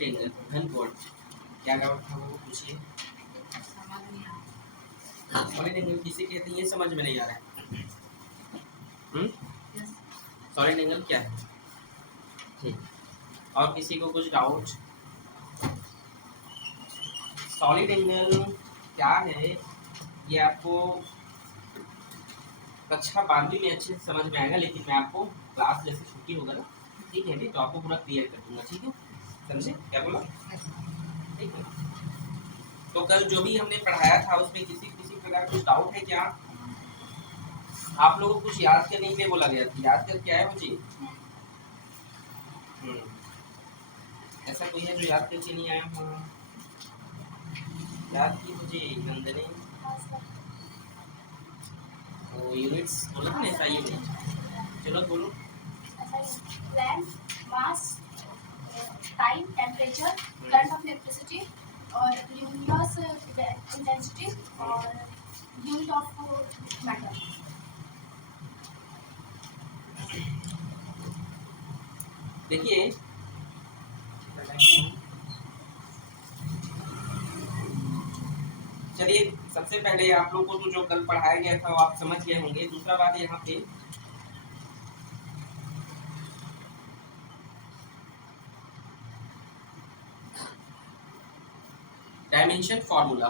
Solid angle घन कोण क्या डाउट था वो पूछिए। सॉलिड एंगल किसे कहते हैं ये समझ में नहीं आ रहा है। सॉलिड एंगल क्या है? ठीक, और किसी को कुछ डाउट? सॉलिड एंगल क्या है ये आपको कक्षा 12वीं में अच्छे से समझ में आएगा, लेकिन मैं आपको क्लास जैसे छुट्टी होगा ना, ठीक है, तो आपको पूरा क्लियर कर दूंगा, ठीक है, समझे क्या बोला, ठीक है। तो कल जो भी हमने पढ़ाया था उसमें किसी प्रकार कुछ डाउट है क्या? आप लोगों को कुछ याद करने के लिए बोला गया था, याद कर क्या है मुझे? ऐसा कोई है जो याद करके नहीं आया? हाँ याद की मुझे नंदने, तो यूनिट्स बोला था ना, ऐसा यूनिट, चलो बोलो। Length, mass, time, temperature, current of electricity और ल्यूमिनस इंटेंसिटी और यूनिट ऑफ मैटर। देखिए चलिए, सबसे पहले आप लोग को तो जो कल पढ़ाया गया था वो आप समझ गए होंगे। दूसरा बात यहाँ पे डायमेंशन फॉर्मूला,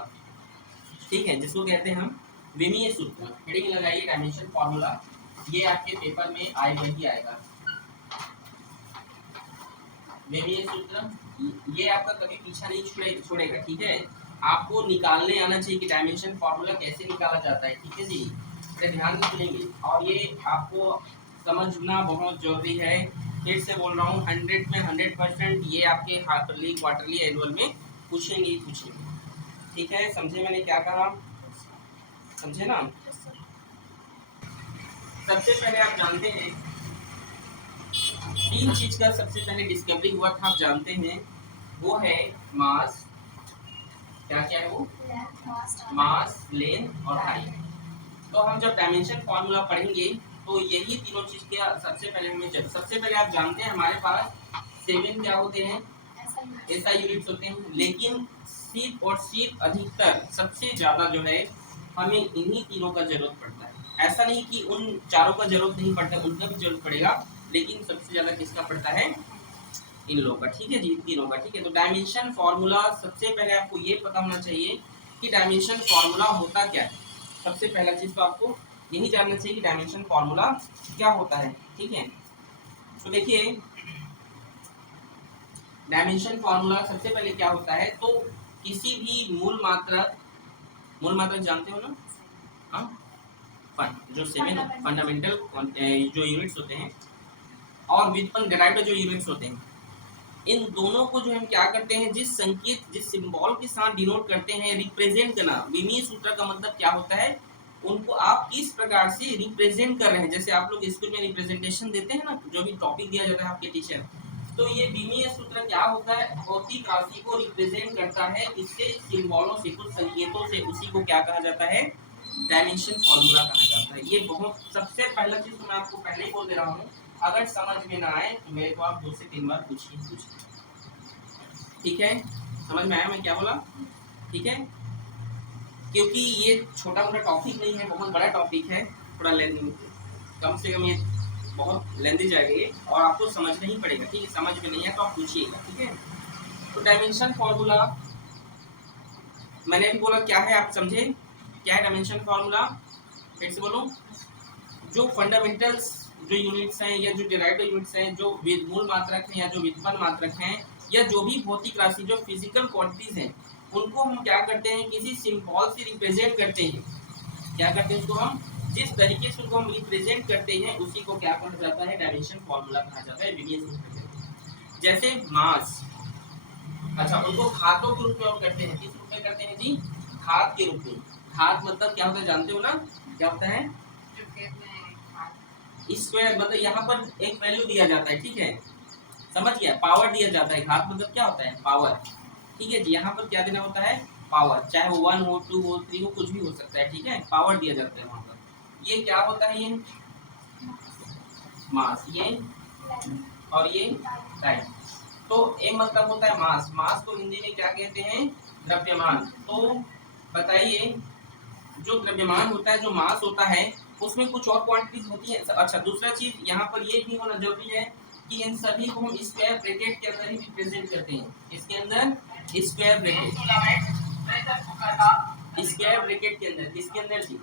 ठीक है, जिसको कहते हैं हम विमीय सूत्र। हेडिंग लगाइए डायमेंशन फॉर्मूला, ये आपके पेपर में आएगा ही आएगा। विमीय सूत्र ये आपका कभी पीछा नहीं छोड़ेगा, ठीक है। आपको निकालने आना चाहिए कि डायमेंशन फॉर्मूला कैसे निकाला जाता है, ठीक है जी, इसे ध्यान से सुनेंगे और ये आपको समझना बहुत जरूरी है। फिर से बोल रहा हूँ, 100 में 100% ये आपके हार्टली क्वार्टरली एनुअल में पूछेंगे ही पूछेंगे, ठीक है। समझे मैंने क्या कहा? समझे ना? सबसे पहले आप जानते हैं 3 चीज का सबसे पहले डिस्कवरी हुआ था, आप जानते हैं, वो है मास, क्या क्या है वो? मास, लेंथ और हाइट। तो हम जब डायमेंशन फॉर्मूला पढ़ेंगे तो यही तीनों चीज के सबसे पहले हमें सबसे पहले आप जानते हैं हमारे पास 7 क्या होते हैं? ऐसा यूनिट्स होते हैं, लेकिन सिर्फ और सिर्फ अधिकतर सबसे ज्यादा जो है हमें इन्हीं तीनों का जरूरत पड़ता है। ऐसा नहीं कि उन चारों का जरूरत नहीं पड़ता, उनका भी जरूरत पड़ेगा, लेकिन सबसे ज्यादा किसका पड़ता है? इन लोगों का, ठीक है जी, तीनों का, ठीक है। तो डायमेंशन फॉर्मूला सबसे पहले आपको ये पता होना चाहिए कि डायमेंशन फॉर्मूला होता क्या है। सबसे पहला चीज तो आपको यही जानना चाहिए कि डायमेंशन फॉर्मूला क्या होता है, ठीक है। तो देखिए डायमेंशन फॉर्मूला सबसे पहले क्या होता है, तो किसी भी मूल मात्रक जानते हो ना? हाँ, जो 7 फंडामेंटल जो यूनिट्स होते हैं और व्युत्पन्न डिराइव्ड जो यूनिट्स होते हैं, इन दोनों को जो हम क्या करते हैं, जिस संकेत जिस सिंबल के साथ डिनोट करते हैं, रिप्रेजेंट करना। विमीय सूत्र का मतलब क्या होता है, उनको आप किस प्रकार से रिप्रेजेंट कर रहे हैं। जैसे आप लोग स्कूल में रिप्रेजेंटेशन देते हैं ना, जो भी टॉपिक दिया जाता है आपके टीचर, तो ये विमीय सूत्र क्या होता है, भौतिक राशि को रिप्रेजेंट करता है, इससे सिंबलों से, कुछ संकेतों से, उसी को क्या कहा जाता है? डायमेंशन फॉर्मूला कहा जाता है। ये बहुत सबसे पहला चीज तो मैं आपको पहले ही बोल दे रहा हूँ, अगर समझ में ना आए तो मेरे को आप 2 से 3 बार पूछिए, ठीक है। समझ में आया मैं क्या बोला? ठीक है, क्योंकि ये छोटा मोटा टॉपिक नहीं है, बहुत बड़ा टॉपिक है, थोड़ा लेंदी, कम से कम ये बहुत लेंदी जाएगा ये, और आपको समझना ही पड़ेगा, ठीक है। समझ में नहीं है तो आप पूछिएगा, ठीक है। तो डायमेंशन फॉर्मूला मैंने अभी बोला क्या है, आप समझे क्या है डायमेंशन फॉर्मूला? फिर से बोलो, जो फंडामेंटल्स जो यूनिट्स हैं या जो डिराइव्ड यूनिट्स हैं, जो मूल मात्रक हैं या जो व्युत्पन्न मात्रक हैं, या जो भी भौतिक राशि जो फिजिकल क्वांटिटीज हैं, उनको हम क्या करते हैं, किसी सिंबल से रिप्रेजेंट करते हैं। क्या करते हैं उसको हम, जिस तरीके से उनको हम रिप्रेजेंट करते हैं उसी को क्या कहा जाता है? डायमेंशन फॉर्मूला कहा जाता है, विमीय सूत्र। जैसे मास, अच्छा, उनको घातों के रूप में हम करते हैं, किस रूप में करते हैं जी? घात के रूप में। घात मतलब क्या होता है जानते हो ना? क्या होता है? स्क्वायर मतलब यहाँ पर एक वैल्यू दिया जाता है, ठीक है, समझ गया, पावर दिया जाता है। घात मतलब क्या होता है? पावर, ठीक है जी। यहाँ पर क्या देना होता है? पावर, चाहे वो 1 हो, 2 हो, 3 हो, कुछ भी हो सकता है, ठीक है, पावर दिया जाता है वहां पर। ये क्या होता है? ये मास, ये और ये टाइम, तो m मतलब होता है मास, मास को हिंदी में क्या कहते हैं, द्रव्यमान। तो बताइए जो द्रव्यमान होता है, जो मास होता है, उसमें कुछ और क्वांटिटीज होती है। अच्छा, दूसरा चीज यहाँ पर ये भी होना जरूरी है कि इन सभी को हम स्क्वायर ब्रैकेट के अंदर ही रिप्रेजेंट करते हैं। इसके अंदर स्क्वायर ब्रैकेट, स्क्वायर ब्रैकेट के अंदर, किसके अंदर जी,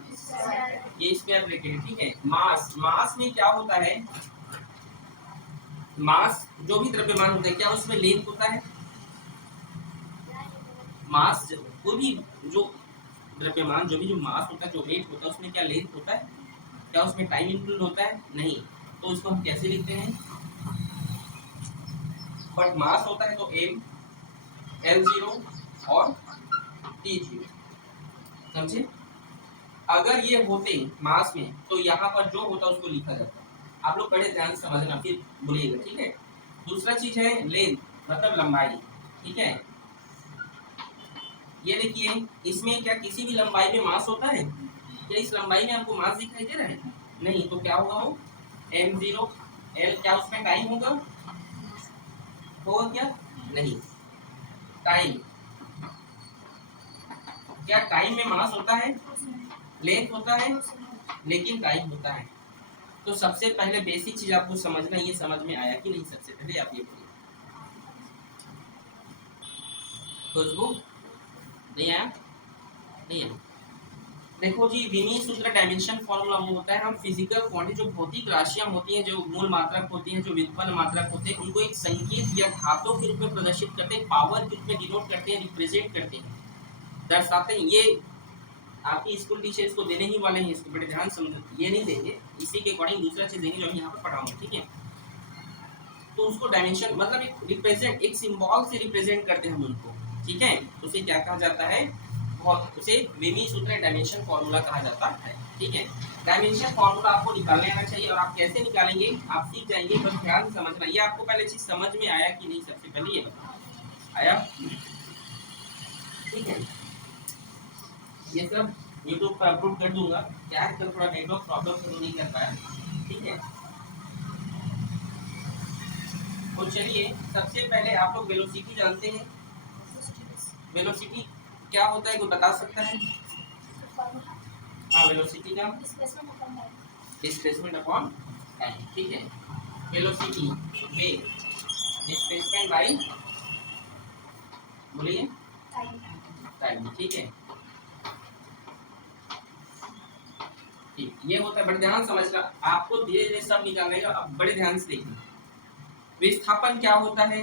ये स्क्वायर ब्रैकेट, ठीक है। मास, मास में क्या होता है, मास जो भी द्रव्यमान होता है, क्या उसमें लेंथ होता है, मास कोई भी जो द्रव्यमान, जो भी जो मास होता है, जो वेट होता है, उसमें क्या लेंथ होता है, क्या उसमें टाइम इंक्लूड होता है, नहीं। तो इसको हम कैसे लिखते हैं, बट मास होता है तो m L0 और T0, समझे। अगर ये होते मास में तो यहाँ पर जो होता उसको लिखा जाता। आप लोग बड़े ध्यान से समझना, फिर बोलिएगा, ठीक है। दूसरा चीज है लेंथ, मतलब लंबाई, ठीक है। ये देखिए, इसमें क्या किसी भी लंबाई में मास होता है, क्या इस लंबाई में आपको मास दिखाई दे रहा है, नहीं। तो क्या होगा वो m0 L, क्या उसमें टाइम होगा, होगा क्या, नहीं। टाइम, क्या टाइम में मास होता है, लेंथ होता है, लेकिन टाइम होता है। तो सबसे पहले बेसिक चीज आपको समझना, ये समझ में आया कि नहीं, सबसे पहले आप ये बोलिए। खुशबू, नहीं आया, नहीं आया। देखो जी, विमीय सूत्र डायमेंशन फॉर्मूला वो होता है, हम फिजिकल क्वांटिटी, जो भौतिक राशियां होती हैं, जो मूल मात्रक होती हैं, जो व्युत्पन्न मात्रक होते हैं, उनको एक संकेत या घातों के रूप में प्रदर्शित करते हैं, पावर के रूप में डिनोट करते हैं, रिप्रेजेंट करते हैं, दर्शाते हैं। ये आपकी स्कूल टीचर इसको देने ही वाले हैं, इसको बड़े ध्यान समझो, ये नहीं देंगे, इसी के अकॉर्डिंग दूसरा चीज देंगे जो हम यहाँ पर पढ़ाऊंगा, ठीक है। तो उसको डायमेंशन मतलब एक रिप्रेजेंट, एक सिंबल से रिप्रेजेंट करते हैं हम उनको, ठीक है। उसे क्या कहा जाता है, बहुत उसे विमीय सूत्र डायमेंशन फॉर्मूला कहा जाता है, ठीक है। डायमेंशन फॉर्मूला आपको निकालने आना चाहिए, और आप कैसे निकालेंगे आप सीख जाएंगे, बस ध्यान से समझना। ये आपको पहले चीज समझ में आया कि नहीं, सबसे पहले ये बताओ, आया, ठीक है। ये सब यूट्यूब पर अपलोड कर दूंगा, क्या है कल थोड़ा नेटवर्क प्रॉब्लम से नहीं कर पाया, ठीक है। तो चलिए, सबसे पहले आप लोग वेलोसिटी जानते हैं, वेलोसिटी क्या होता है, कोई बता सकता है, हाँ, वेलोसिटी का डिस्प्लेसमेंट अपॉन टाइम, ठीक है। वेलोसिटी वेग, डिस्प्लेसमेंट बाई, बोलिए, टाइम, ठीक है। ठीक, ये होता है, बड़े ध्यान समझना, आपको धीरे धीरे सब निकालने का, अब बड़े ध्यान से देखिए। विस्थापन क्या होता है,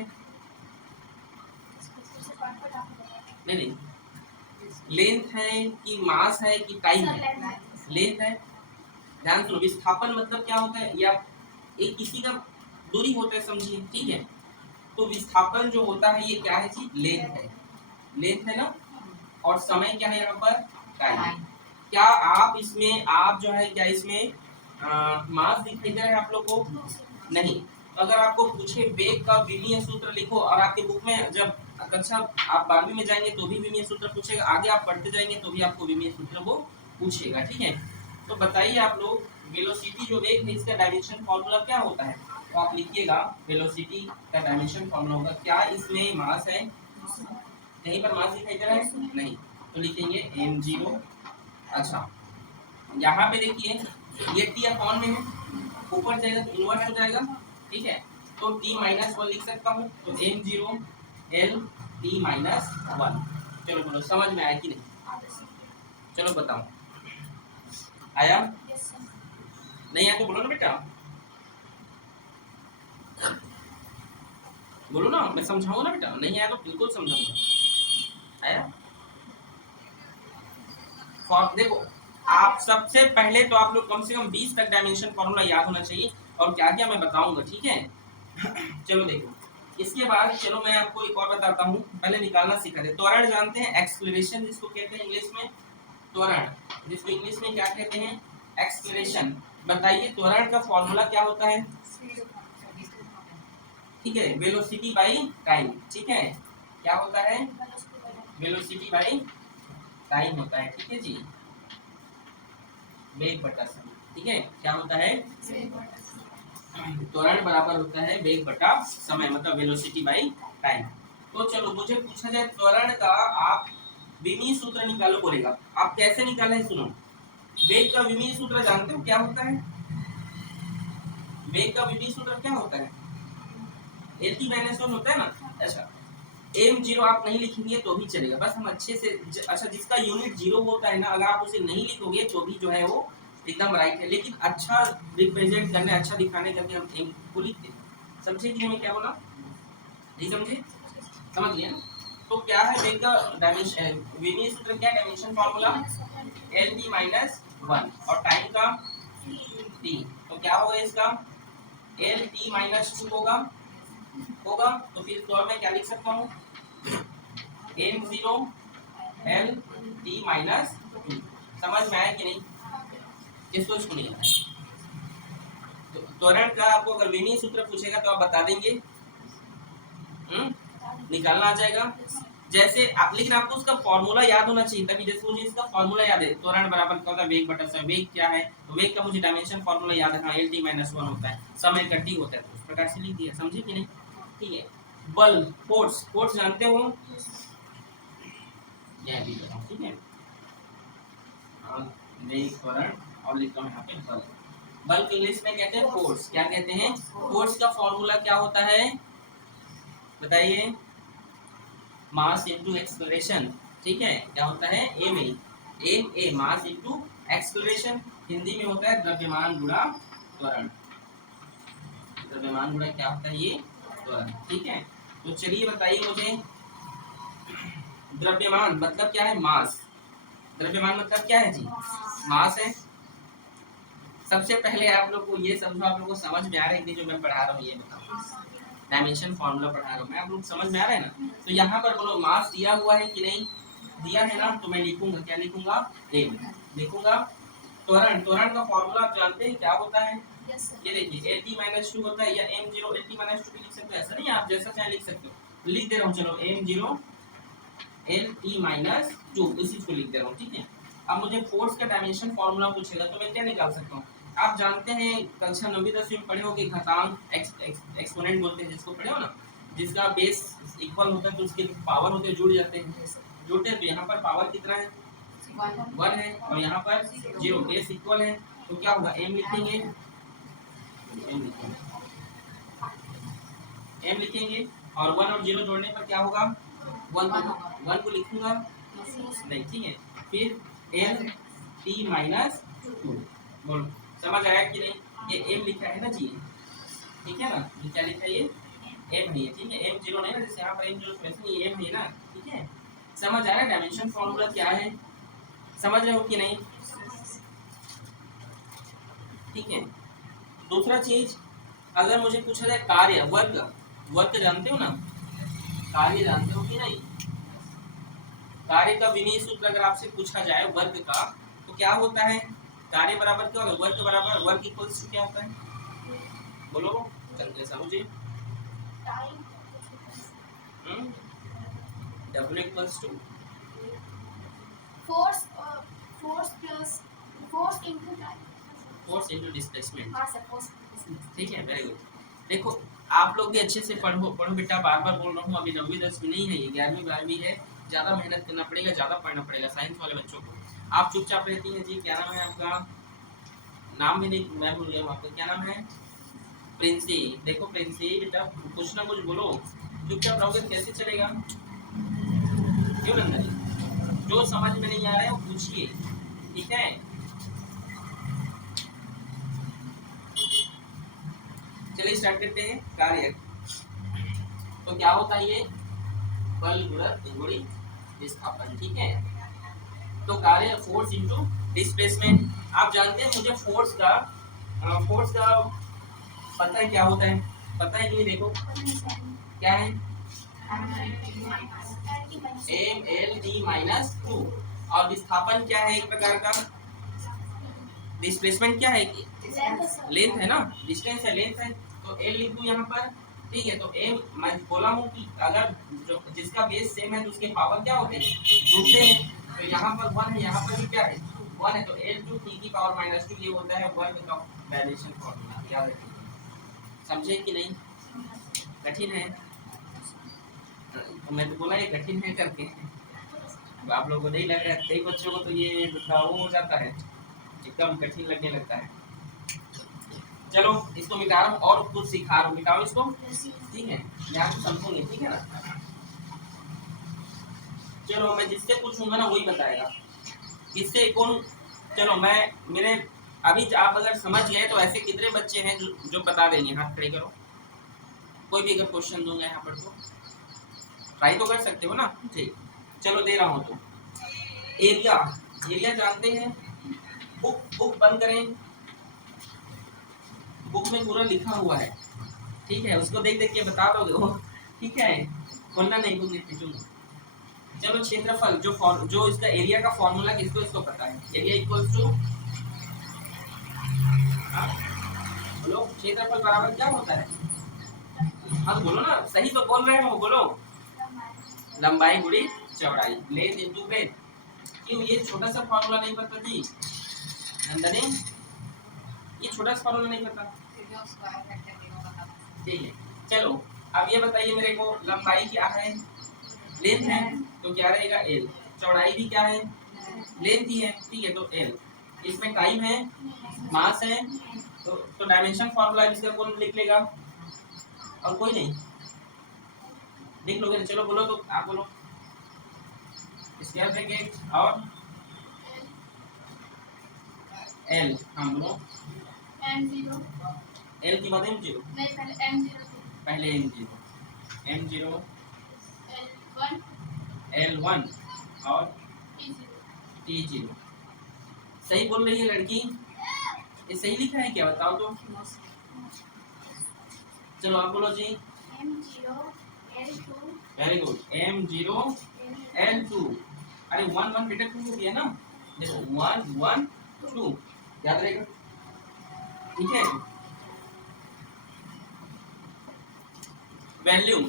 नहीं नहीं, लेंथ है कि मास है कि टाइम है, लेंथ है। ध्यान सुनो, विस्थापन मतलब क्या होता है, या एक किसी का दूरी होता है, समझिए, ठीक है। तो विस्थापन जो होता है ये क्या है जी, लेंथ है, लेंथ है ना। और समय क्या है यहाँ पर, टाइम। क्या आप इसमें, आप जो है क्या इसमें मास दिखाई दे रहा है आप लोग को, नहीं। अगर आपको पूछे वेग का विमीय सूत्र लिखो, और आपके बुक में जब कक्षा आप 12वीं में जाएंगे तो भी विमीय सूत्र पूछेगा, आगे आप पढ़ते जाएंगे तो भी आपको विमीय सूत्र वो पूछेगा, ठीक है। तो बताइए आप लोग, वेलोसिटी जो वेग है, इसका डायमेंशन फॉर्मूला क्या होता है, तो आप लिखिएगा वेलोसिटी का डायमेंशन फॉर्मूला होगा, क्या इसमें मास है, कहीं पर मास दिखाई दे रहा है, नहीं। तो लिखेंगे m0। अच्छा, यहाँ पे देखिए, ये t अपॉन में है, ऊपर जाएगा तो इन्वर्स हो जाएगा, ठीक है। तो t-1 लिख सकता हूँ, तो m0 L t-1। चलो बोलो, समझ में आया कि नहीं, चलो बताओ, आया, नहीं आया तो बोलो ना बेटा, बोलो ना, मैं समझाऊंगा ना बेटा, नहीं आया तो बिल्कुल समझाऊंगा, आया। देखो, आप सबसे पहले तो आप लोग कम से कम 20 तक डायमेंशन फॉर्मूला याद होना चाहिए, और क्या क्या मैं बताऊंगा, ठीक है। चलो देखो, इसके बाद चलो मैं आपको एक और बताता हूँ, पहले निकालना सिखा दे। त्वरण जानते हैं, एक्सलेरेशन जिसको कहते हैं इंग्लिश में, त्वरण जिसको इंग्लिश में क्या कहते हैं, एक्सलेरेशन। बताइए त्वरण का फॉर्मूला क्या होता है, ठीक है, वेलोसिटी बाई टाइम, ठीक है। क्या होता है, वेलोसिटी बाई टाइम होता है, ठीक है जी, वेग बटा समय, ठीक है। क्या होता है, त्वरण बराबर होता है वेग बटा समय, मतलब वेलोसिटी बाई टाइम। तो चलो मुझे पूछा जाए त्वरण का आप विमीय सूत्र निकालो बोलेगा, आप कैसे निकालें सुनो। वेग का विमीय सूत्र जानते हो क्या होता है? वेग का विमीय सूत्र क्या होता है? lt माइनस 1 होता है ना। अच्छा, m0 आप नहीं लिखेंगे तो भी चलेगा, बस हम अच्छे से अच्छा जिसका यूनिट 0 होता है ना, अगर आप उसे नहीं लिखोगे तो भी जो है वो एकदम राइट है, लेकिन अच्छा रिप्रेजेंट करने, अच्छा दिखाने करके हम m को लिखते हैं। समझे कि नहीं क्या बोला? नहीं समझे? समझ गए ना? तो क्या है वेग का डायमेंशन, विमीय सूत्र क्या, डायमेंशन फार्मूला lt माइनस 1 और टाइम का t, तो क्या होगा इसका lt माइनस 2 होगा। तो फिर इस दौर में क्या लिख सकता हूँ, m0 l t माइनस 2। समझ में आया कि नहीं? इसको सुनिए, तो त्वरण का आपको अगर विमीय सूत्र पूछेगा तो आप बता देंगे, निकालना आ जाएगा। जैसे आप, लेकिन आपको उसका फॉर्मूला याद होना चाहिए, तभी जैसे मुझे इसका फॉर्मूला याद है, त्वरण बराबर क्या होता है वेग बटा समय। वेग क्या है, तो वेग का मुझे डायमेंशन फॉर्मूला याद है, हाँ lt माइनस 1 होता है, समय का t होता है, तो उस प्रकार से लिख दिया। समझे कि नहीं? ठीक है। बल, फोर्स, फोर्स जानते हो, यह भी बताओ, ठीक है। वेग, त्वरण और लिखता हूँ यहाँ पे बल। बल को इंग्लिश में कहते हैं फोर्स। क्या कहते हैं? फोर्स का फॉर्मूला क्या होता है बताइए? Mass into acceleration. ठीक है, क्या होता है? M A, mass into acceleration. Hindi में होता है द्रव्यमान गुणा त्वरण। द्रव्यमान गुणा क्या होता है? ये त्वरण। ठीक है, तो चलिए बताइए मुझे, द्रव्यमान मतलब क्या है? मास। द्रव्यमान मतलब क्या है जी? मास है। सबसे पहले आप लोग को ये समझो, आप लोग को समझ में आ रहा है कि जो मैं पढ़ा रहा हूँ ये बताओ, डायमेंशन फॉर्मूला पढ़ा रहा हूँ मैं, आप लोग समझ में आ रहा है ना? तो यहाँ पर बोलो मास दिया हुआ है कि नहीं दिया है ना, तो मैं लिखूंगा, क्या लिखूंगा? एम लिखूंगा। त्वरण, त्वरण का फॉर्मूला आप जानते हैं क्या होता है? ये देखिए lt माइनस 2 होता है, या m0 lt माइनस 2 भी लिख सकते हो, ऐसा नहीं आप जैसा चाहे लिख सकते हो। लिख दे रहा हूँ, चलो m0 lt माइनस 2 इसी को लिख दे रहा हूँ। ठीक है, अब मुझे फोर्स का डायमेंशन फॉर्मूला पूछेगा तो मैं क्या निकाल सकता हूँ? आप जानते हैं कक्षा 9वीं 10वीं में पढ़े होगे, घातांक एक्सपोनेंट बोलते हैं जिसको, पढ़े हो ना, जिसका बेस इक्वल होता है तो उसके पावर होते हैं जुड़ जाते हैं, जुड़ते हैं, तो यहाँ पर पावर कितना है? 1 है, और यहाँ पर 0, बेस इक्वल है, तो क्या होगा? m लिखेंगे, m लिखेंगे, और 1 और 0 जोड़ने पर क्या होगा? 1 को लिखूंगा नहीं, ठीक है। फिर l t माइनस 2, बोलो समझ आया कि नहीं? ये m लिखा है ना जी, ठीक है ना, ये क्या लिखा है? ये m है, ठीक है, m0 नहीं ना, जैसे यहाँ पर m0 वैसे नहीं, m है ना, ठीक है। समझ आ रहा है डायमेंशन फॉर्मूला क्या है? समझ रहे हो कि नहीं? ठीक है। दूसरा चीज, अगर मुझे पूछा जाए कार्य, वर्ग, वर्ग जानते हो ना, कार्य जानते हो कि नहीं? कार्य का विमीय सूत्र अगर आपसे पूछा जाए वर्ग का, तो क्या होता है? कार्य बराबर क्या होगा? वर्ग बराबर वर्ग इक्वल्स टू क्या होता है? बोलो चलते समझिए। W equals to force, force into time, force into displacement. हां सर, फोर्स। ठीक है, वेरी गुड। देखो आप लोग भी अच्छे से पढ़ो, पढ़ो बेटा, बार बार बोल रहा हूँ, अभी 9वीं 10वीं नहीं है, ये 11वीं 12वीं है, ज़्यादा मेहनत करना पड़ेगा, ज़्यादा पढ़ना पड़ेगा साइंस वाले बच्चों को। आप चुपचाप रहती हैं जी, क्या नाम है आपका? नाम भी नहीं, मैं भूल गया हूँ आपका, क्या नाम है? प्रिंसी। देखो प्रिंसी बेटा, कुछ ना कुछ बोलो, चुपचाप रहोगे कैसे चलेगा? क्यों नंदनी? जो समझ में नहीं आ रहा है वो पूछिए, ठीक है। चलिए स्टार्ट करते हैं। कार्य तो क्या होता है? ये बल गुणा विस्थापन, ठीक है। तो कार्य फोर्स इनटू डिस्प्लेसमेंट। आप जानते हैं मुझे फोर्स का पता है क्या होता है? पता है कि नहीं? देखो क्या है, एम एल टी माइनस 2, और विस्थापन क्या है? एक प्रकार का डिस्प्लेसमेंट क्या है? लेंथ है ना, डिस्टेंस है, लेंथ है, तो एल लिख दूं यहाँ पर, ठीक है। तो एम, मैं बोला हूँ कि अगर जो जिसका बेस सेम है तो उसके पावर क्या होते हैं? जुड़ते हैं, तो यहाँ पर 1 है, यहाँ पर भी क्या है? 1 है, तो एल टू टी की पावर माइनस 2, ये होता है वर्ग का डायमेंशन फॉर्मूला, याद रखिए। समझे कि नहीं? कठिन है तो मैं तो बोला ये कठिन है करके। अब आप लोगों को नहीं लग रहा है, कई बच्चों को तो ये वो हो जाता है, एकदम कठिन लगने लगता है। चलो इसको मिटा रहा हूँ और कुछ सिखा रहा हूँ, मिटाओ इसको, ठीक है, ध्यान से समझोगे, ठीक है ना। चलो मैं जिससे पूछूंगा ना वही बताएगा, किससे कौन। चलो मैं मेरे अभी आप अगर समझ गए तो ऐसे कितने बच्चे हैं जो बता देंगे, हाथ खड़े करो। कोई भी अगर क्वेश्चन दूंगा यहाँ पर तो ट्राई तो कर सकते हो ना, ठीक। चलो दे रहा हूँ तो एरिया, एरिया जानते हैं, बुक बंद करें, बुक में पूरा लिखा हुआ है, ठीक है, उसको देख देख के बता दोगे वो, ठीक है, वरना नहीं बुक लिख दीजिए। चलो क्षेत्रफल जो इसका एरिया का फॉर्मूला किसको इसको पता है, एरिया इक्वल्स टू, बोलो क्षेत्रफल बराबर क्या होता है, हाँ बोलो ना, सही तो बोल रहे हो, बोलो लंबाई गुणी चौड़ाई, लेंथ इनटू ब्रेथ। क्यों ये छोटा सा फॉर्मूला नहीं पता जी नंदनी, ये छोटा सा फॉर्मूला नहीं पता, ठीक है। चलो अब ये बताइए मेरे को, लंबाई क्या है, लेंथ है, तो क्या रहेगा एल, चौड़ाई भी क्या है, लेंथ ही है, ठीक है, तो एल। इसमें टाइम है, मास है, तो डायमेंशन फॉर्मूला इसका कौन लिख लेगा, और कोई नहीं लिख लोगे ना। चलो बोलो, तो आप बोलो स्क्वायर ब्रैकेट और एल, हाँ बोलो M0, एल की बाद M0, नहीं पहले M0, पहले M0, M0 L1, L1 और T0, T0। सही बोल रही है लड़की, ये सही लिखा है क्या बताओ तो। चलो आप बोलो जी, M0, L2, very good, M0 L2, अरे 1 1 बेटा 2 हो गया ना, देखो 1 1 2 याद रहेगा, ठीक है। वैल्यूम,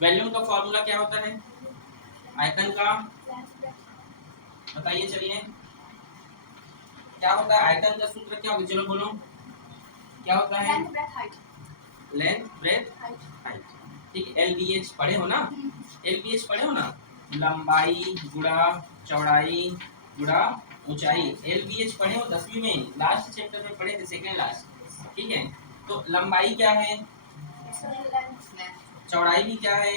वैल्यूम का फॉर्मूला क्या होता है, आयतन का, बताइए चलिए क्या होता है, आयतन का सूत्र क्या होगा, चलो बोलो क्या होता है, length breadth height, length breadth height, ठीक है। LBH पढ़े हो ना, LBH पढ़े हो ना, लंबाई गुणा चौड़ाई गुणा ऊंचाई, LBH पढ़े हो 10वीं में, लास्ट चैप्टर में पढ़े थे, सेकंड लास्ट, ठीक है। तो लंबाई क्या है, चौड़ाई भी क्या है,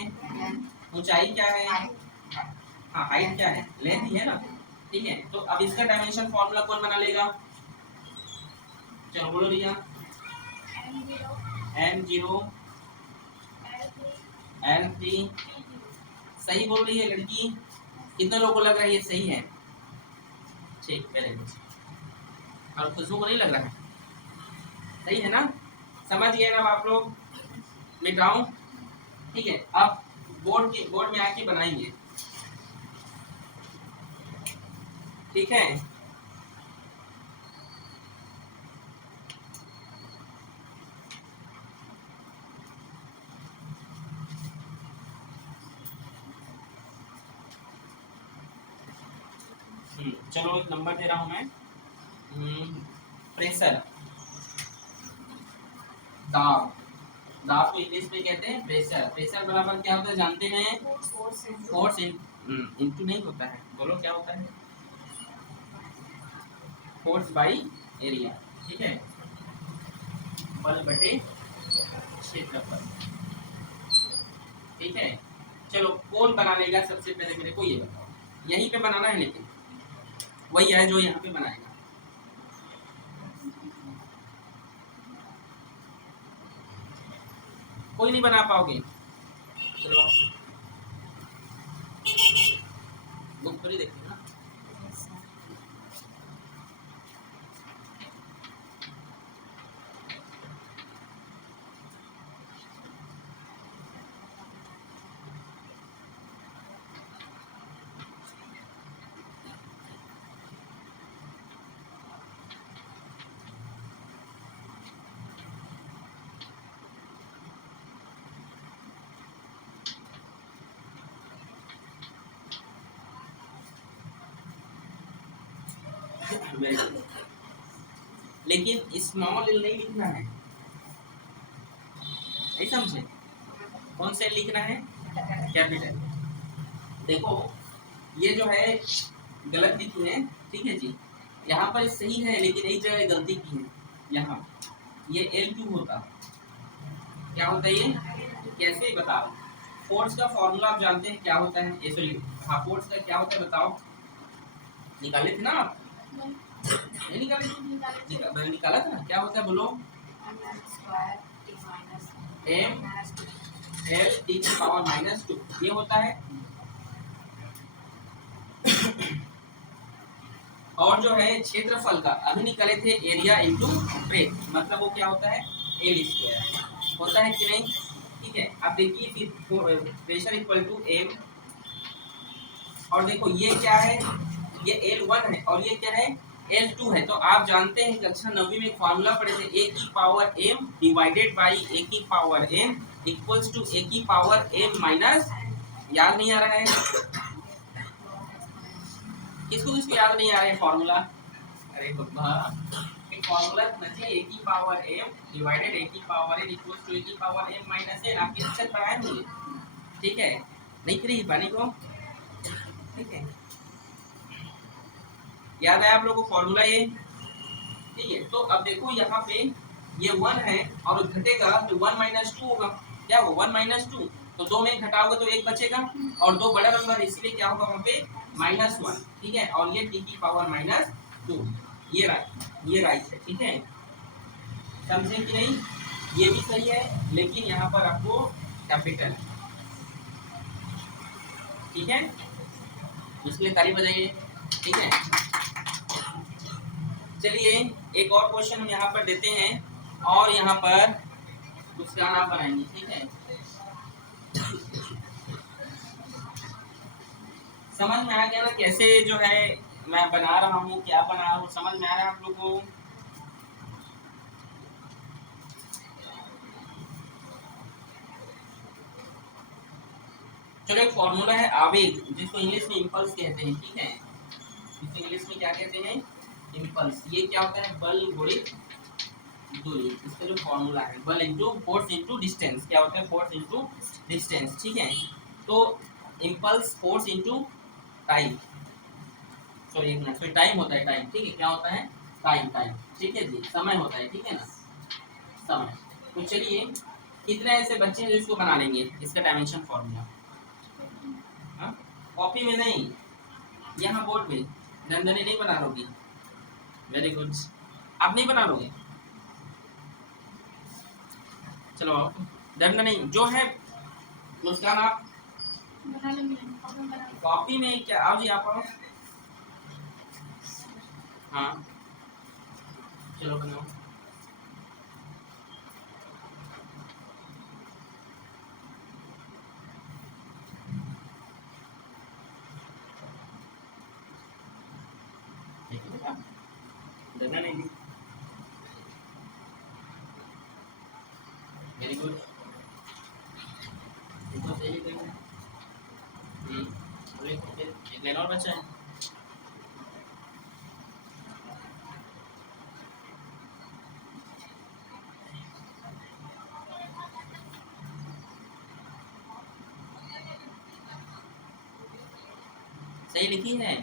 ऊंचाई क्या है, हाँ हाइट क्या है, लेंथ ही है ना, ठीक है। तो अब इसका डायमेंशन फॉर्मूला कौन बना लेगा, चलो बोलो रिया, M0 L3, सही बोल रही है लड़की, कितने लोगों को लग रहा है ये सही है, ठीक, वेरी गुड, और खुशबू को नहीं लग रहा है, सही है ना, समझ गए ना आप लोग, मिटाऊं, ठीक है। अब बोर्ड में आके बनाएंगे, ठीक है। चलो एक नंबर दे रहा हूं मैं, प्रेशर, दाब, दाब को इंग्लिश में कहते हैं प्रेशर, प्रेशर बराबर क्या होता है जानते हैं, फोर्स इनटू नहीं होता है, बोलो क्या होता है, फोर्स बाई एरिया, ठीक है, बल बटे क्षेत्रफल, ठीक है। चलो कौन बना लेगा सबसे पहले मेरे को ये बताओ, यहीं पे बनाना है, लेकिन वही है जो यहाँ पे बनाएगा, कोई नहीं बना पाओगे, चलो बुक थोड़ी देखते ना, लेकिन स्मॉल एल नहीं लिखना है, नहीं समझे? कौन से लिखना है? कैपिटल। देखो ये जो है गलत लिखी है, ठीक है जी। यहाँ पर सही है लेकिन एक जगह गलती की है। यहाँ ये एल क्यों होता, क्या होता है ये, कैसे बताओ? फोर्स का फॉर्मूला आप जानते हैं क्या होता है? ये सॉरी, हाँ फोर्स का क्या होता है बताओ? निकाले थे ना आप? नहीं निकाले थे? मैंने निकाला था ना, क्या होता है बोलो? एम एल टी की पावर -2 ये होता है। और जो है क्षेत्रफल का अभी निकाले थे एरिया इंटू प्रेस, मतलब वो क्या होता है? एल स्क्वायर होता है कि नहीं? ठीक है, अब देखिए फिर प्रेशर इक्वल टू एम, और देखो ये क्या है? ये L1 है और ये क्या है? L2 है। तो आप जानते हैं कक्षा 9वीं में एक फार्मूला पढ़े थे, a की power m divided by a की power n equals to a की पावर m माइनस, याद नहीं आ रहा है? किसको किसको याद नहीं आ रहा है फार्मूला? अरे बाबा, एक फार्मूला चाहिए, a की पावर m डिवाइडेड a की power n equals to a की पावर m माइनस n। आपके शिक्षक पढ़ाए मुझे, ठीक है? नहीं करी पानी को, ठीक है? याद है आप लोगों को फॉर्मूला ये, ठीक है? तो अब देखो यहाँ पे ये 1 है और घटेगा तो 1 - 2 होगा, क्या वो 1 - 2, तो 2 में घटाओगे तो 1 बचेगा और 2 बड़ा नंबर, इसलिए क्या होगा वहाँ पे -1, ठीक है? और ये t की पावर -2, ये राइट है, ठीक है? समझे कि नहीं? ये भी सही है लेकिन यहाँ पर आपको कैपिटल, ठीक है? इसलिए ताली बजाइए, ठीक है? चलिए एक और क्वेश्चन हम यहाँ पर देते हैं और यहाँ पर उसका नाम बनाएंगे, ठीक है? समझ में आ गया ना कैसे जो है मैं बना रहा हूँ, क्या बना रहा हूँ? समझ में आ रहा है आप लोगों को? चलो एक फॉर्मूला है आवेग, जिसको इंग्लिश में इम्पल्स कहते हैं, ठीक है? जिसको इंग्लिश में क्या कहते हैं? इम्पल्स। ये क्या होता है? बल गुणित दूरी। इसका जो फॉर्मूला है बल इंटू फोर्स इंटू डिस्टेंस, क्या होता है? फोर्स इंटू डिस्टेंस, ठीक है? तो impulse force into time, sorry एक मिनट, सॉरी टाइम होता है, टाइम, ठीक है? क्या होता है? टाइम, ठीक है जी, समय होता है, ठीक है ना? समय। तो चलिए कितने ऐसे बच्चे हैं जो इसको बना लेंगे, इसका डायमेंशन फॉर्मूला? कॉपी में नहीं, यहाँ बोर्ड में। नंदनी नहीं बना लोगी? वेरी गुड, आप नहीं बना लोगे? चलो आओ, डरना नहीं, जो है मुस्कान आप कॉपी में क्या, आओ जी आप आओ, हाँ चलो बनाओ। डरना नहीं, वेरी गुड, इसको सही लिखेंगे। एक लाइन और बचा है। सही लिखी है?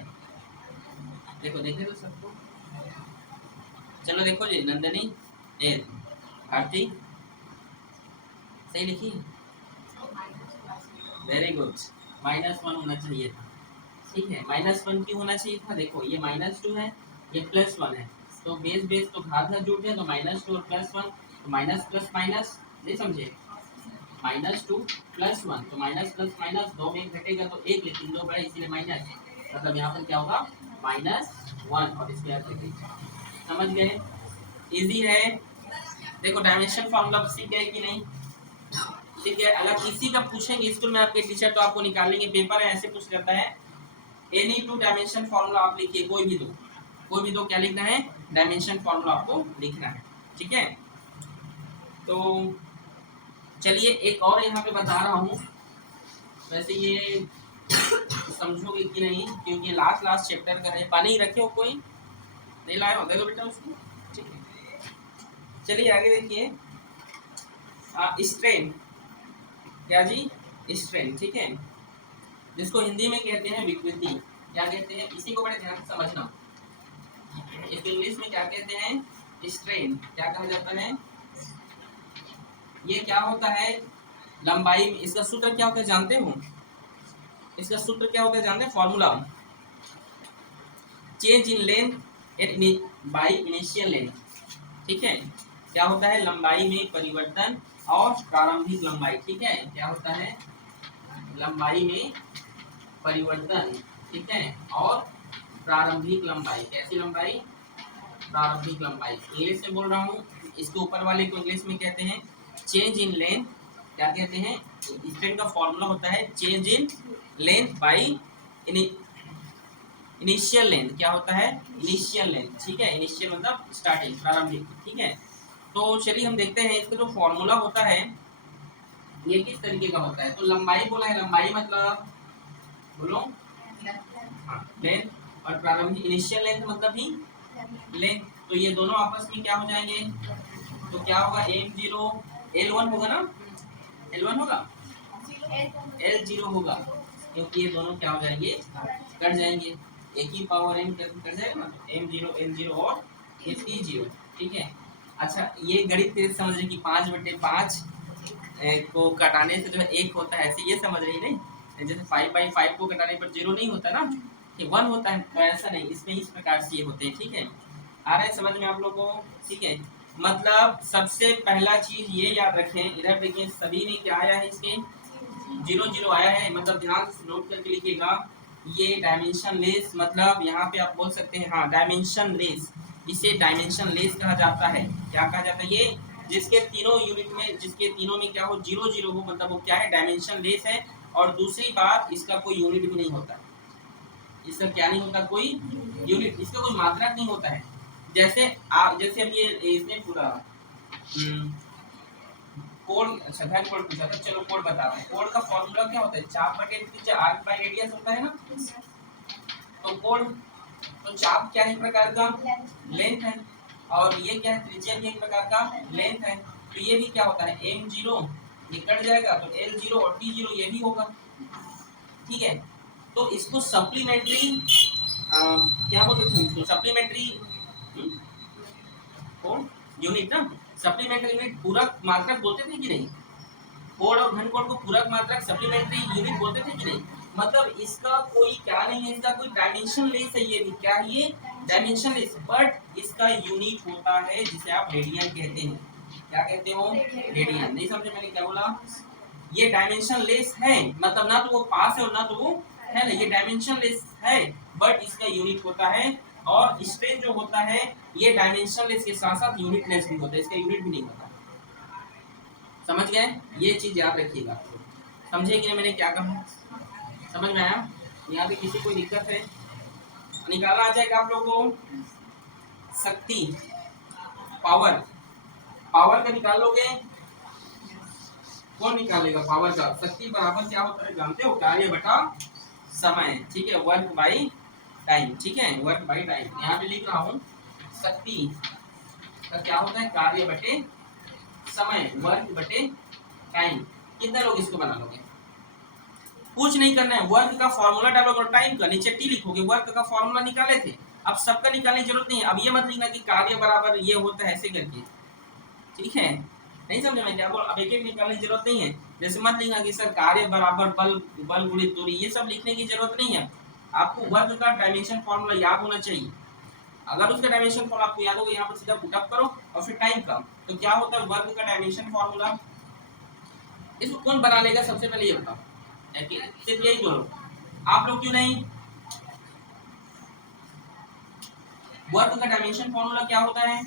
देखो देखे तो सबको। चलो देखो जी, नंदनी ए आरती सही लिखी, वेरी गुड। -1 होना चाहिए था, ठीक है? -1 क्यों होना चाहिए था? देखो ये -2 है, ये +1 है, तो बेस तो घात जुड़ गया, तो -2 और +1 तो माइनस प्लस माइनस, नहीं समझे? -2 +1 तो माइनस प्लस माइनस, 2 में घटेगा तो 1, लेकिन 2 बड़ा इसीलिए माइनस, मतलब यहाँ पर क्या होगा? -1 और स्क्वायर करेंगे। समझ गए? इजी है। देखो डायमेंशन फॉर्मूला सीख गए कि नहीं? ठीक है, अगर किसी का पूछेंगे स्कूल में आपके टीचर तो आपको निकालेंगे, पेपर है ऐसे पूछ जाता है, एनी 2 डायमेंशन फॉर्मूला आप लिखिए, कोई भी दो, क्या लिखना है? डायमेंशन फॉर्मूला आपको लिखना है, ठीक है? तो चलिए एक और यहाँ पे बता रहा हूँ, वैसे ये समझोगे कि नहीं क्योंकि लास्ट चैप्टर का है। पानी रखे हो, कोई नहीं लाए हो? देखो बेटा उसको, ठीक है? चलिए आगे देखिए, स्ट्रेन, क्या जी, स्ट्रेन, ठीक है, जिसको हिंदी में कहते हैं विकृति, क्या कहते हैं, इसी को बड़े ध्यान से समझना। इसको इंग्लिश में क्या कहते हैं, स्ट्रेन, क्या कहा जाता है। ये क्या होता है, लंबाई में, इसका सूत्र क्या होता है जानते हो, इसका सूत्र क्या होता है जानते हैं, formula, change in length at by initial length, ठीक है, क्या होता है, लंबाई में परिवर्तन और प्रारंभिक लंबाई, ठीक है, क्या होता है, लंबाई में परिवर्तन, ठीक है, और प्रारंभिक लंबाई, कैसी लंबाई, प्रारंभिक लंबाई, इंग्लिश में बोल रहा हूँ, इसके ऊपर वाले को इंग्लिश में कहते हैं चेंज इन लेंथ, क्या कहते हैं, स्ट्रेन का फॉर्मूला होता है change in length by initial length, क्या होता है, इनिशियल लेंथ, ठीक है, इनिशियल मतलब स्टार्टिंग, प्रारंभिक, ठीक है। तो चलिए हम देखते हैं इसका जो फॉर्मूला होता है ये किस तरीके का होता है। तो लंबाई बोला है, लंबाई मतलब बोलो, हाँ, लेंथ, और प्रारंभिक इनिशियल लेंथ मतलब भी लेंथ, तो ये दोनों आपस में क्या हो जाएंगे, तो क्या होगा, m0 L1 होगा ना, L1 होगा, L0 होगा, क्योंकि ये दोनों क्या हो जाएंगे, कट जाएंगे, एक ही पावर m कट जाएगा ना, तो m0 L0 और ये T0, ठीक है। अच्छा, ये गणित के समझ रहे कि 5/5 को कटाने से जो है 1 होता है, ऐसे ये समझ रही नहीं, जैसे 5/5 को कटाने पर 0 नहीं होता ना, ये 1 होता है, तो ऐसा नहीं, इसमें इस प्रकार से ये होते हैं, ठीक है। आ रहा है समझ में आप लोगों को, ठीक है। मतलब सबसे पहला चीज ये याद रखें, इधर देखिए सभी में क्या आया है, इसके 0 आया है, मतलब ध्यान से नोट करके लिखिएगा, ये डायमेंशन लेस, मतलब यहाँ पे आप बोल सकते हैं, हाँ, डायमेंशन लेस, इसे डायमेंशन लेस कहा जाता है, क्या कहा जाता है, ये जिसके तीनों यूनिट में, जिसके तीनों में क्या हो, 0 हो, मतलब वो क्या है, डायमेंशन लेस है। और दूसरी बात, इसका कोई यूनिट भी नहीं होता, इसका क्या नहीं होता, कोई यूनिट, इसका कोई मात्रक नहीं होता है। जैसे जैसे अब ये इसने पूरा कोड, अच्छा था, कोड पूछा था, चलो कोड बता रहा हूँ। कोड का फॉर्मूला क्या होता है, चाप बटे त्रिज्या, आर्क बाय रेडियस होता है ना, तो कोड, तो चाप क्या है, एक प्रकार का लेंथ है, और ये क्या है, त्रिज्या भी एक प्रकार का लेंथ है, तो ये भी क्या होता है, m0, ये कट जाएगा तो L0 और T0 ये भी होगा, ठीक है। तो इसको सप्लीमेंट्री क्या बोलते थे, इसको सप्लीमेंट्री यूनिट ना, सप्लीमेंट्री यूनिट, पूरक मात्रक बोलते थे कि नहीं, कोड और घन कोड को पूरक मात्रक सप्लीमेंट्री यूनिट बोलते थे कि नहीं। मतलब इसका कोई क्या नहीं है, इसका कोई डायमेंशन लेस है, ये भी क्या है, ये डायमेंशन लेस, बट इसका यूनिट होता है जिसे आप रेडियन कहते हैं, क्या कहते हो, रेडियन। नहीं समझे मैंने क्या बोला, ये डायमेंशन लेस है, मतलब ना तो वो पास है और ना तो वो है ना, ये डायमेंशन लेस है, बट इसका यूनिट होता है। और स्ट्रेन जो होता है ये डायमेंशन लेस के साथ साथ यूनिट लेस भी होता है, इसका यूनिट भी नहीं होता, समझ गए, ये चीज याद रखिएगा। समझे कि मैंने क्या कहा, समझ में आया, यहाँ पे किसी कोई दिक्कत है, निकाला आ जाएगा आप लोगों को, शक्ति, पावर, पावर का निकाल लोगे, कौन निकालेगा पावर का, शक्ति बराबर क्या होता है जानते हो, कार्य बटा समय, ठीक है, वर्क बाई टाइम, ठीक है, वर्क बाई टाइम। यहाँ पे लिख रहा हूँ शक्ति का क्या होता है, कार्य बटे समय, वर्क बटे टाइम। कितने लोग इसको बना लोगे, कुछ नहीं करना है, वर्क का फॉर्मूला डालोगे और टाइम का नीचे टी लिखोगे, वर्क का फॉर्मूला निकाले थे, अब सबका निकालने की जरूरत नहीं है। अब ये मत लिखना कि कार्य बराबर ये होता है ऐसे करके, ठीक है, नहीं समझे मैं क्या बोल, अब एक एक निकालने की जरूरत नहीं है। जैसे मत लिखना कि सर कार्य बराबर बल गुणित दूरी, ये सब लिखने की जरूरत नहीं है। आपको वर्क का डायमेंशन फॉर्मूला याद होना चाहिए, अगर उसका डायमेंशन फॉर्मूला आपको याद होगा, यहाँ पर सीधा पुटअप करो और फिर टाइम का, तो क्या होता है वर्क का डायमेंशन फॉर्मूला। इसको कौन बना लेगा सबसे पहले ये बताओ, सिर्फ यही दो लोग, आप लोग क्यों नहीं। वर्क का डायमेंशन फॉर्मूला क्या होता है,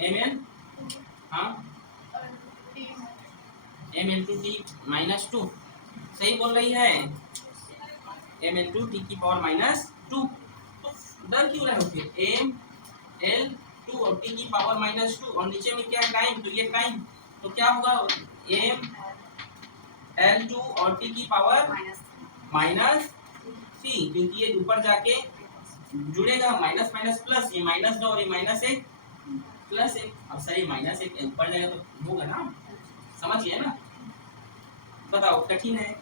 mn, हाँ, m/t-2, सही बोल रही है, m/t⁻²। तो डर क्यों रहे हो फिर, m/l2 और t⁻², और नीचे में क्या टाइम, तो ये टाइम, तो क्या होगा m/l2 और t⁻⁻3, क्योंकि ये ऊपर जाके जुड़ेगा, माइनस माइनस प्लस, ये -2 और ये -1 प्लस 1, अब सर ये माइनस 1 ऊपर जाएगा तो होगा ना, समझ गए ना? बताओ कठिन है?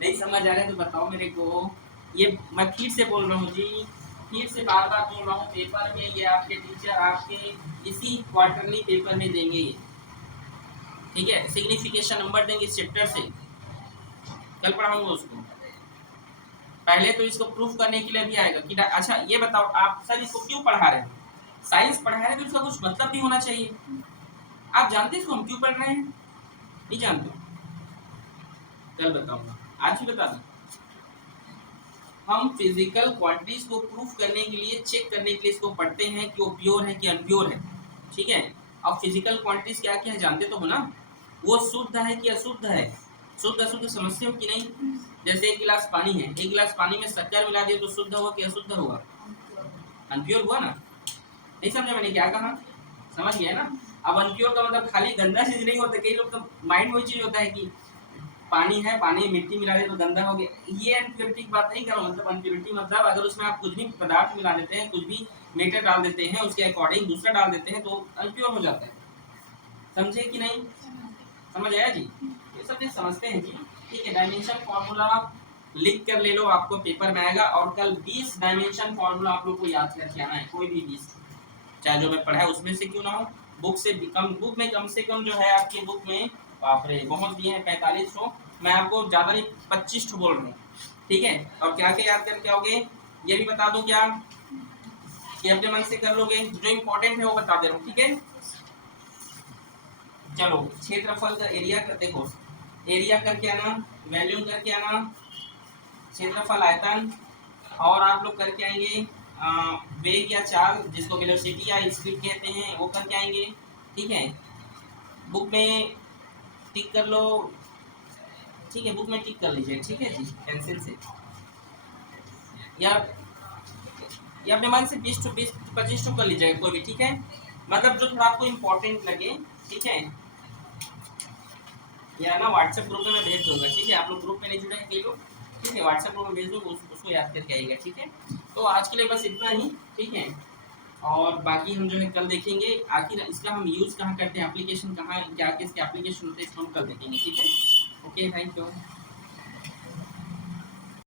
नहीं समझ आ रहा है तो बताओ मेरे को। ये मैं फिर से बोल रहा हूँ जी, फिर से बार बार बोल रहा हूँ, पेपर में ये आपके टीचर आपके इसी क्वार्टरली पेपर में देंगे ये, ठीक है? सिग्निफिकेशन नंबर देंगे इस चैप्टर से, कल पढ़ाऊंगा उसको। पहले तो इसको प्रूफ करने के लिए भी आएगा कि अच्छा ये बताओ आप सर इसको क्यों पढ़ा रहे हैं? साइंस पढ़ा रहे हैं तो इसका कुछ मतलब भी होना चाहिए। आप जानते हैं इसको हम क्यों पढ़ रहे हैं? नहीं जानते? कल बताऊंगा, आज ही बता दूं। हम फिजिकल क्वांटिटीज को प्रूफ करने के लिए, चेक करने के लिए इसको पढ़ते हैं कि वो प्योर है कि अनप्योर है, ठीक है? अब फिजिकल क्वांटिटीज क्या क्या है जानते तो हो ना? वो शुद्ध है कि अशुद्ध है, शुद्ध अशुद्ध समझते हो कि नहीं? जैसे एक गिलास पानी है, एक गिलास पानी में शक्कर मिला दिए तो शुद्ध होगा कि अशुद्ध होगा? अनप्योर हुआ ना? नहीं समझा मैंने क्या कहा? समझ गया ना? अब अनप्योर का मतलब खाली गंदा चीज नहीं होता, कई लोग का माइंड वही चीज होता है कि पानी है, पानी में मिट्टी मिला दे तो गंदा हो गया। ये अनप्योरिटी की बात नहीं कर रहा हूँ। मतलब अनप्योरिटी मतलब अगर उसमें आप कुछ भी पदार्थ मिला देते हैं, कुछ भी मेटर डाल देते हैं, उसके अकॉर्डिंग दूसरा डाल देते हैं तो अनप्योर हो जाता है। समझे कि नहीं? समझ आया जी? ये सब चीज समझते हैं जी, ठीक है? डायमेंशन फॉर्मूला लिख कर ले लो, आपको पेपर में आएगा। और कल 20 डायमेंशन फॉर्मूला आप लोग को याद करके आना है, कोई भी 20, चाहे जो मैं पढ़ा है उसमें से क्यों ना हो। बुक से कम, बुक में कम से कम जो है आपकी बुक में, बाप रे बहुत दिए हैं 4500, मैं आपको ज़्यादा नहीं 25 बोल रहा हूँ, ठीक है? और क्या क्या याद करके आओगे ये भी बता दूं क्या, कि अपने मन से कर लोगे? जो इम्पोर्टेंट है वो बता दे रहा हूँ, ठीक है? चलो क्षेत्रफल का एरिया कर, देखो एरिया करके आना, वैल्यूम करके आना, क्षेत्रफल आयतन, और आप लोग करके आएंगे वेग या चाल, जिसको वेलोसिटी या स्पीड कहते हैं, वो करके आएंगे, ठीक है? बुक में टिक कर लो, ठीक है? बुक में टिक कर लीजिए, ठीक है जी, पेंसिल से, या अपने मन से 20-25 कर लीजिएगा, कोई भी, ठीक है? मतलब जो थोड़ा आपको इम्पोर्टेंट लगे, ठीक है? या ना व्हाट्सएप ग्रुप में मैं भेज दूंगा, ठीक है? आप लोग ग्रुप में नहीं जुड़े हैं कई लोग, ठीक है? व्हाट्सएप ग्रुप में भेज दूंगा, उसको याद करके आइएगा, ठीक है? तो आज के लिए बस इतना ही, ठीक है? और बाकी हम जो है कल देखेंगे आखिर इसका हम यूज़ कहाँ करते हैं, एप्लीकेशन कहाँ, क्या किसके एप्लीकेशन होते हैं, इसको हम कल देखेंगे, ठीक है? Okay, thank you.